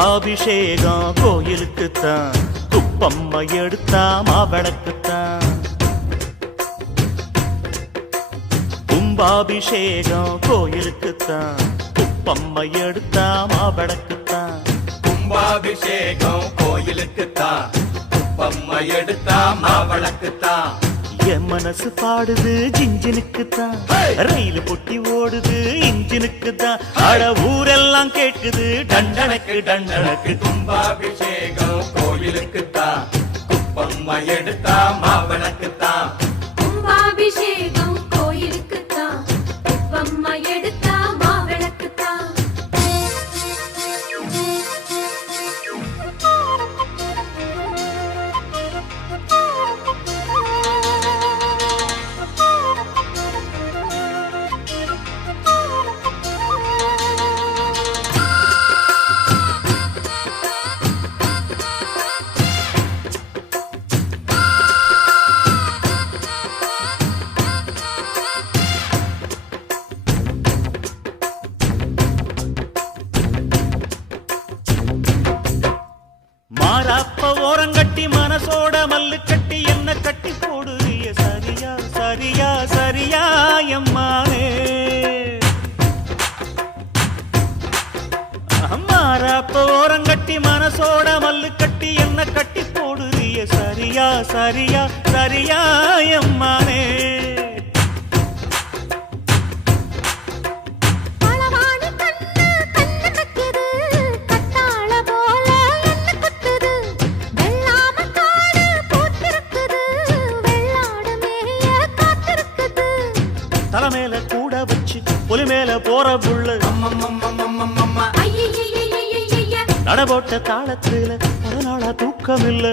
கும்பாபிஷேகம் கோயிலுக்குத்தான், குப்பம்மை எடுத்தா மாவிளக்குத்தான். கும்பாபிஷேகம் கோயிலுக்குத்தான், குப்பம்மை எடுத்தா மாவிளக்குத்தான். கும்பாபிஷேகம் கோயிலுக்குத்தான், குப்பம்மை எடுத்தா மாவிளக்குத்தான். என் மனசு பாடுது ஜிஞ்சினுக்குத்தான், ரயில் பொட்டி ஓடுது இன்ஜினுக்குத்தான். அட ஊரெல்லாம் கேட்குது டண்டனக்கு டண்டனக்கு. கும்பாபிஷேகம் கோயிலுக்குத்தான், குப்பம்மை எடுத்தா மாவிளக்குத்தான். கும்பாபிஷேகம் கோயிலுக்குத்தான், குப்பம்மை எடுத்தா மாவிளக்குத்தான். மாறாப்ப ஓரங்கட்டி மனசோட மல்லு கட்டி என்ன கட்டி போடுறிய சரியா சரியா சரியா எம்மானே. மாறாப்ப ஓரங்கட்டி மனசோட மல்லு கட்டி என்ன கட்டி போடுறிய சரியா சரியா சரியா எம்மானே. தலைமையில கூட வச்சு புலி மேல போற புள்ள நடபோட்ட தாளத்துல பல நாளா தூக்கம் இல்ல.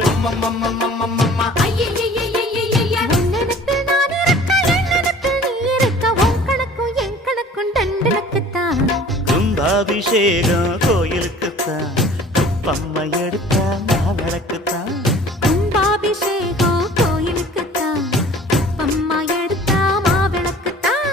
கும்பாபிஷேகம் கோயிலுக்குத்தான், குப்பம்மை எடுத்தா மாவிளக்குத்தான். கும்பாபிஷேகம் கோயிலுக்குத்தான், குப்பம்மை எடுத்தா மாவிளக்குத்தான்.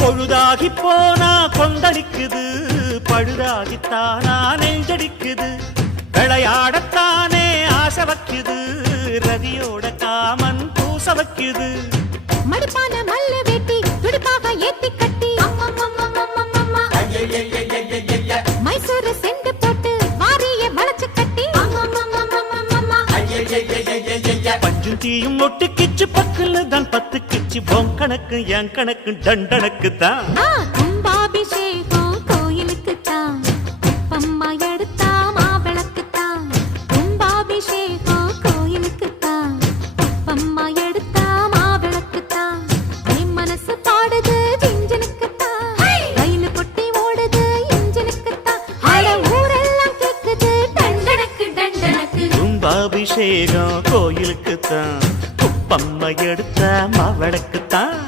பொழுதாகி போனா கொந்தளிக்குது, பழுதாகித்தானா நெஞ்சடிக்குது. விளையாடத்தானே ஆசை வைக்குது, ரதியோட காமன் பூச வைக்குது. மடிப்பான மல்லு வெட்டி துடிப்பாக ஏத்தி கட்டி மைசூரு செண்டு போட்டு மாறிய வளைச்சு கட்டி பஞ்சு தீயும் ஒட்டு கிச்சு பக்கல தான் பத்து கிச்சு. பொன் கணக்கு என் கணக்கு டண்டனக்கு தான். கும்பாபிஷேகம் கோயிலுக்குத்தான், குப்பம்மை எடுத்தா மாவிளக்குத்தான். கும்பாபிஷேகம் கோயிலுக்குத்தான், குப்பம்மை எடுத்தா மாவிளக்குத்தான். என் மனசு பாடுது ஜிஞ்சினுக்குத்தான், ரயில் பொட்டி ஓடுது இன்ஜினுக்குத்தான். அட ஊரெல்லாம் கேக்குது டண்டனக்கு டண்டனக்கு. கும்பாபிஷேகம் கோயிலுக்குத்தான், குப்பம்மை எடுத்தா மாவிளக்குத்தான்.